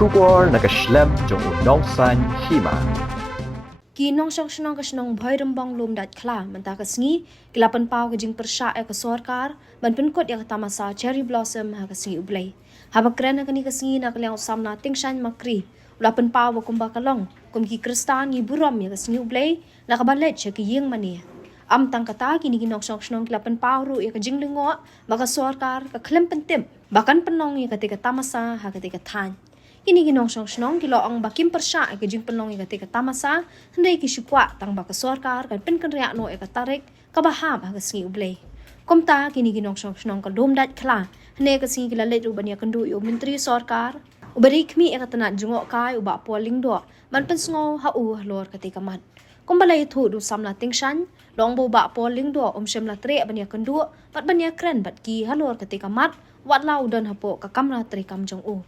Shubor nakaslem jong unong san hima. Kinong song kasnong boy rembang lum dat kla menta kasngi kilapan pau kajing persya ke sorkar ban penkot ya tamasa cherry blossom ha kasngi ublay habakren kani kasngi nak liang samna tingshan makri ulapan pau kumba kalong kumki kristan ni buram ya kasngi ublay nakabalet cha ki yeng mani am tang kata kini kinong song kilapan pau ru ya kajing lengo maka sorkar ka klem pentim bahkan penong ya ketika tamasa ha ketika tan Ini ginong song kilo ang bakim persya ke jing penong ika tika tamasa hendai kisukwa tang baka sorkar kan pen kan riak no ika tarik kabaham ha kasngi ublay. Komta kini ginong song ka dom dat kla hendai kasngi kila let ubania kendu yu menteri sorkar ubari kmi ika tanat jungok kai uba poling do man pen sngo ha u lor ketika mat. Kombalai thu du samla tingshan long bo ba poling do shem la tre bania kendu bat bania kren bat ki halor ketika mat wat lau dan hapo ka kamla tre kam jong u.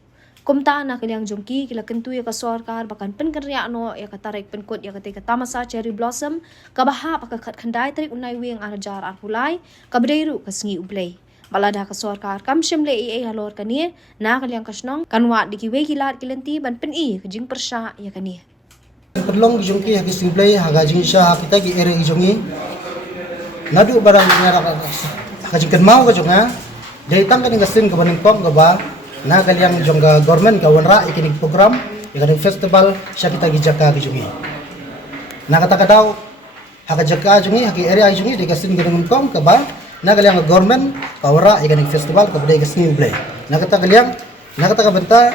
Kumta na kaliang jongki kila kentu ya ka sorkar bakan penkerya no ya ka tarik penkut ya ketika tamasa cherry blossom kabaha pakakat khandai tarik unai wing arajar arhulai kabreiru kasngi ublay balada ka sorkar kam shimle e halor kani na kaliang kasnong kanwa dikiwe kilat kilenti ban pen I kajing persya ya kani perlong jongki ya kasngi ublay haga jing sha kita gi ere jongi nadu barang ngara ka jingkan mau ka jonga dai tang kan ngasin ka baning pom ka ba na kaliang jongga government ka wanra ikinig program ikinig festival siya kita gijaka gijungi na kata kadaw haka jaka jungi haki area jungi di kasin ginung kong ka ba na kaliang government ka wanra ikinig festival ka budaya kasni ublay na kata ka benta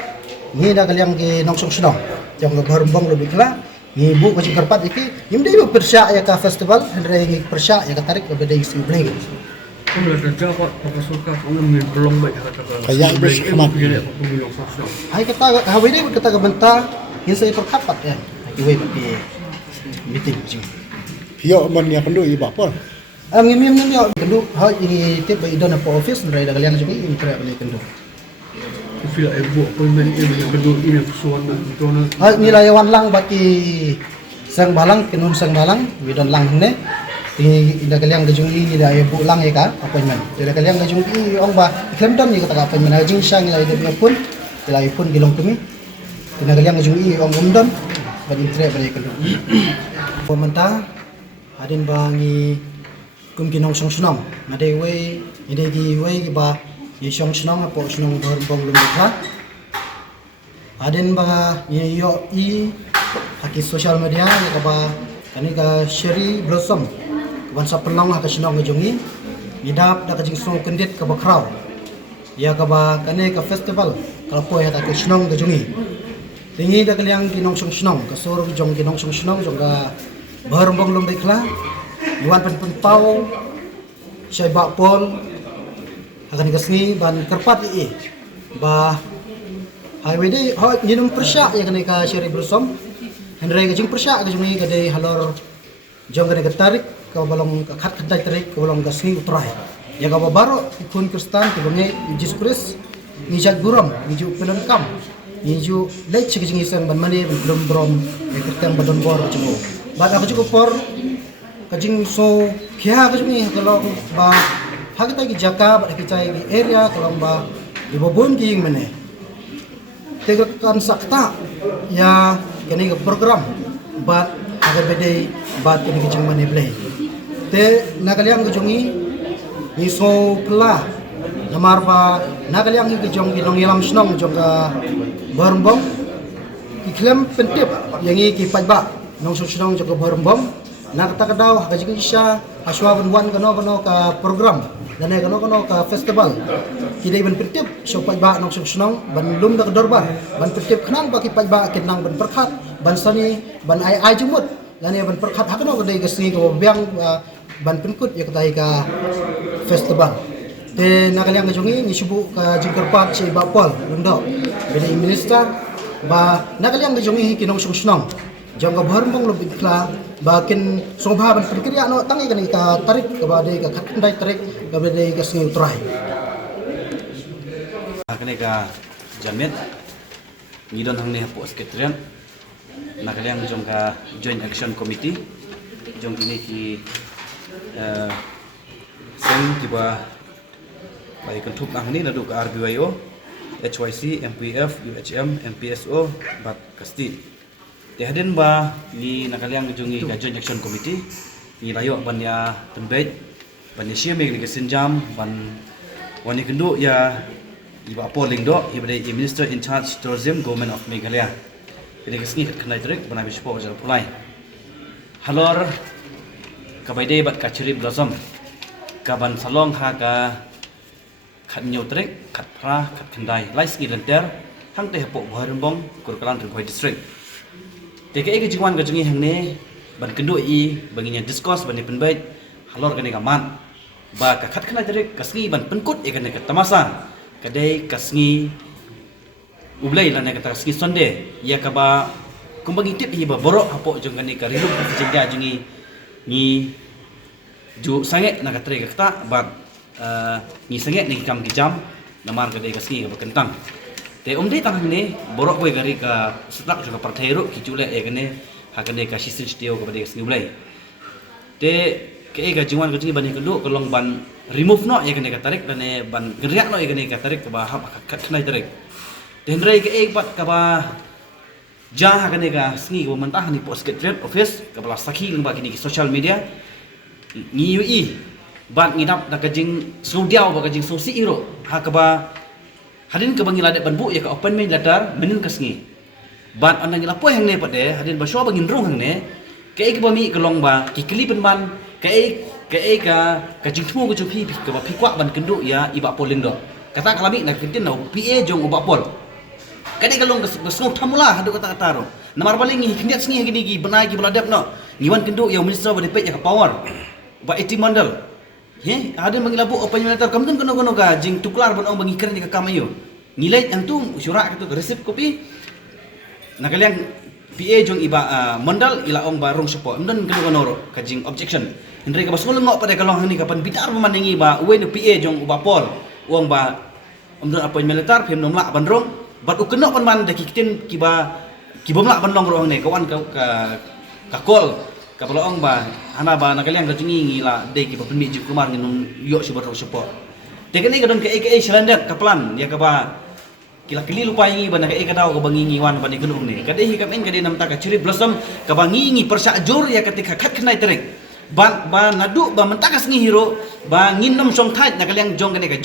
ni na kaliang gi nongsong sunong jongga barumbong lebih kala ni bu ko karpat iki yimde bu persya ya ka festival hendra gi persya ya ka tarik ka budaya kasni ublay Kalau ada jawab pakai suka kalau main belum baik kata kayak bersemangat hai kata hawi ni kata ka benta yin sai perkapat ya iwe di meeting ji Hiyo man ya kendu iba pol. am ngim ngim yo kendu ha ini tip by don po office ndai da kalian juga ini kira beli kendu Fila ibu appointment ini kedua ini suara itu ha nilai wan lang baki sang balang kenun sang balang widon lang ne ida kalian gajungi nilai bu lang ya ka appointment ida kalian gajungi ong ba klemdon ni kata appointment ajing sang nilai de pun nilai pun gilong tumi ida kalian gajungi ong umdon bagi tre bali kendu pementa adin bangi kum kinong song sunong nade we ide gi we ba ye song sunong apo sunong bong lum ka adin ba ye yo I haki social media ya ka ba kani ka cherry blossom wansa penong ha ka sunong jongi idap da ka jing song kendit ka ba kraw ya ka ba kani ka festival ka po ya ta ka sunong ka jongi tingi da kaliang kinong song sunong ka sor jong kinong song sunong jong ka barumbong lum kla Iwan pen pau syai bak pol akan kasni ban kerpat I ba highway de ho nyinum persya ya kani ka cherry blossom hendrai ka jing persya ka jumi ka de halor jong kani ka tarik ka balong ka khat khat tarik ka balong kasni utrai ya ka baro ikun kristan ka bungi Jesus Christ ni jak buram ni ju pelan kam ni ju lech ka jing isang ban mani belum brom ya kertem badon bor jumo ba ka juko por kajing so kya kajmi kalau ba hagita ki jaka ba ki chai ki area kalau ba ibobon ki mane tega kan sakta ya kani ka program ba aga bede ba kini ki mane play te nagaliang ki jongi ni so kla namar ba nagaliang ki jong ki nong yalam snong jong ka barmbong ki klem pentip yang ki pajba nong so snong jong ka barmbong nakata kadaw kajing siya aswa ban kano ka program dan kano ka festival kidai ban pertip so pajba nok sunong ban lum da dorbar ban pertip khnang ba ki pajba kinang ban perkhat ban sani ban ai jumut dan ban perkhat hakno kadai gasni ko biang ban penkut ya kadai ka festival te nakaliang kajungi ni subu ka jingkerpat si bapol lundo beda minister ba nakaliang kajungi kinong sunong jangka barmbong lebih kla bakin sobha ban perkiriya no tangi kan ka tarik ka bade ka khandai tarik ka bade ka sing utrai kane ka jamet ngidon hang ne hapo sekretariat nakaliang jong ka joint action committee jong ini ki sen tiba baik kentup ang ni nadu ka RBYO HYC, MPF, UHM, MPSO, bat kasti. Te hadin ba ni nakaliang jungi ka Joint Action Committee ni layo ban ya tembet ban ya shia meg ni kesenjam ban wani kendu ya iba polling do ibade Minister in charge tourism government of Meghalaya. Jadi kesini kenai terik ban habis po jar pulai. Halor kabaide bat kaciri blossom kaban salong ha ka khat nyu trek khat pra khat kendai lai ski lenter hang te hapo bharembong kurkalan riboi district teke ke jiwan ga jungi hangne ban kendu I banginya discourse ban penbai halor kane ka man ba ka khat khana trek kasngi ban penkut e kane ka tamasa kadai kasngi ublai lan ka kasngi sonde ya ka ba kumbagi tip hi ba borok hapo jung kane ka rilu jengja jungi ni ju sange na ka trek ka ba ni sangat ni kam kijam namar ka dei kasni ka kentang te umdi tang ni borok boy gari ka setak juga parthero kicule e gane ha ka dei ka sisin stio ka dei kasni ulai te ke ga jiwan ka jingi bani kelu kolong ban remove no e gane ka tarik dan e ban geriak no e gane ka tarik ka ba ha ka khnai tarik te ndrai ke e pat ka ba ja ha gane ka sni ka mentah ni post secretariat office ka bala sakhi leng ba kini social media ni ui ban ngidap da kajing sudiau ba kajing susi iro hakaba hadin ka bangila de banbu ya ka appointment letter menin kasngi ban anang ila po hang ne pade hadin ba sho bangin rung hang ne ke ek ba mi kelong ba ki kli ban ke ka kajing thu ko chupi ka ba phikwa ban kendu ya iba polin do kata kalami na kitin no pa jong uba pol kade kalong ka sngok thamula hadu kata taro namar baling hi khndiat sngi gidi gi banai gi buladap no ngiwan kendu ya minister ba de pe ya ka power ba iti mandal he ada mengilabu apa yang letter kamdun kono ga jing tuklar bon ong bangikran di kamayo nilai yang tu surat itu resip kopi nakaliang PA jong iba mandal ila ong barong support mdon kono ro kajing objection ndre ka basmul ngok pada kalong ni kapan bitar pemandangi ba uwe ni PA jong uba pol uang ba mdon apa yang letter pem nomla bandrong bat ukeno pan man de kitin kiba kibomla bandong ro ne kawan ka kol kapalo ong ba hana ba nakaliang ka jungi ngila de ki papmi ju kumar nginum yo si borok support tekeni kadon ke aka silandat kaplan ya ka ba kila kili lupa ngi ba ka daw ka bangi ngiwan ba ni gunung ni kade hi kamen kade nam ta ka cherry blossom ka bangi ngi persa jor ya ketika khat khnai terek ba nadu ba mentakas ngi hero ba nginom som thait nakaliang jong kane ka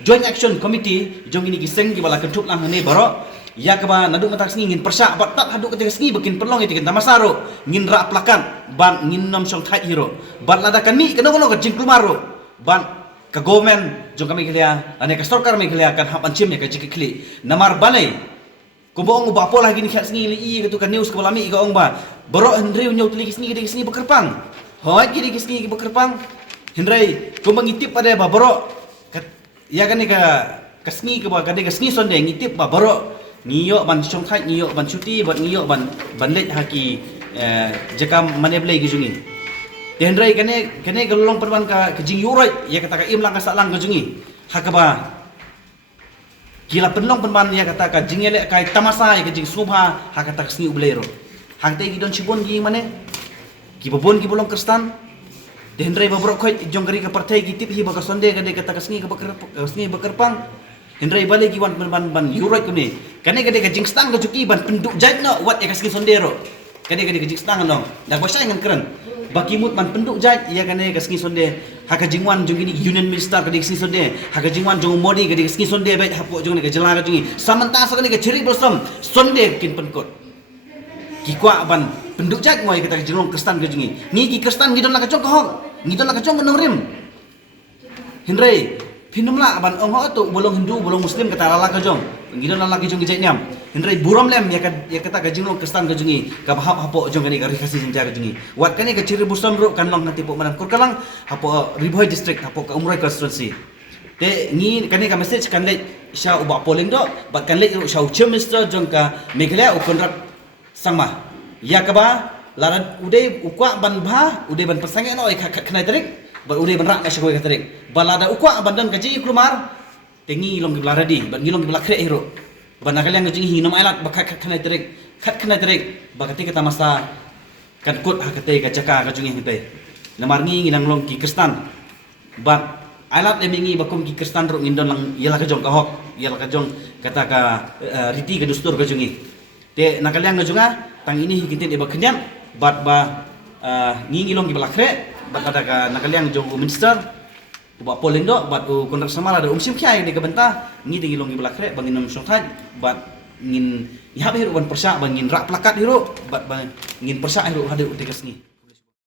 joint action committee jong ini kiseng ki bala kentup lang ne baro ya kaba nadu matak sngi ngin persa bat tak hadu ketika sngi bikin pelong itu kita masaro ngin ra plakan ban ngin nom song thai hero ban lada kani kena kono ka jingklu maro ban ka government jong kami kelia ane ka storkar me kelia kan hap ancim ya ka jikli namar balai ko bong ba pola gini khat sngi li i gitu ka news ko lami ka ong ba boro hendri nyau tuli sngi gede sngi bekerpang hoy gede sngi bekerpang hendrai ko mangitip pada ba boro ya kan ka sngi ka ba kade ka sngi sonde ngitip ba boro ngiyo ban song thai ngiyo ban cuti bat ngiyo ban let haki jakam maneblai gijungi tendrai kane galong perban ka kejing yurai ya kata ka imlang ka salang gijungi hakaba kila penlong perban ya kata ka jingele kai tamasa ya kejing subha hakata sni ublero hakte gidon chibon gi mane ki bobon gi bolong kristan tendrai babrok khoi jonggari ka partai gi tip hi ba ka sonde ka de kata ka sni bekerpang Hendrai balik iwan ban yurai kuni. Kane kade kajing stang ka cuki ban penduk jait no wat ya kaskin sondero. Kane kajing stang no. Dak basa ngan keren. Bakimut ban penduk jait ya kane kaskin sonde. Haka jingwan jong ini union minister kade kaskin sonde. Haka jingwan jong modi kade kaskin sonde bait hapo jong ne ka jela ka jungi. Samanta sa kane ka ciri blossom sonde kin penkot. Kikwa ban penduk jait ngoi kata jinglong kristan ka jungi. Ni ki kristan ngidon la ka jong ka hok. Ngidon la ka jong ka rim. Hendrai Pinumla ban ong tu bolong Hindu bolong Muslim kata lala ka jong ngidon lala ka jong gejai nyam hendrai buram lem ya kata ka jinglong kristan ka jungi ka bahap hapo jong kani ka rikasi jong ka jungi wat kani ka ciri busam ro kan long nanti po manan kurkalang hapo Riboi district hapo ka Umroi constituency te ni kani ka message kan le sha uba polling do bat kan le sha chief minister jong ka Meghalaya ukonrat sangma ya ka ba lara udai ukwa ban bha udai ban pasange no ka khnai tarik ba udah benak nasi kue katarik balada ukwa abandan kaji kelumar tengi long gibla ready ban ngilong gibla kre hero ban nakaliang kaji hinom ailat bakat khat kena tarik bakati kata masa kan kut hakate ka jaka ka jungi hitai namar ngi ngilang long ki kristan ban Alat emingi bakum ki Kristan ro ngindon lang ialah ka jong kahok, ialah ka jong kata ka riti ka dustur ka jongi. Te nakaliang ka jonga tang ini hikintin iba kenyan bat ba ngingilong ki balakre bat ada ka nakaliang jong minister ba polindo bat kontrak samala da sim kya ni ka benta ngi dingilong ki balakre bangin nom songthaj bat ngin ihab hiru ban persa bangin rak plakat hiru bat ngin persa hiru hadu tegas ni.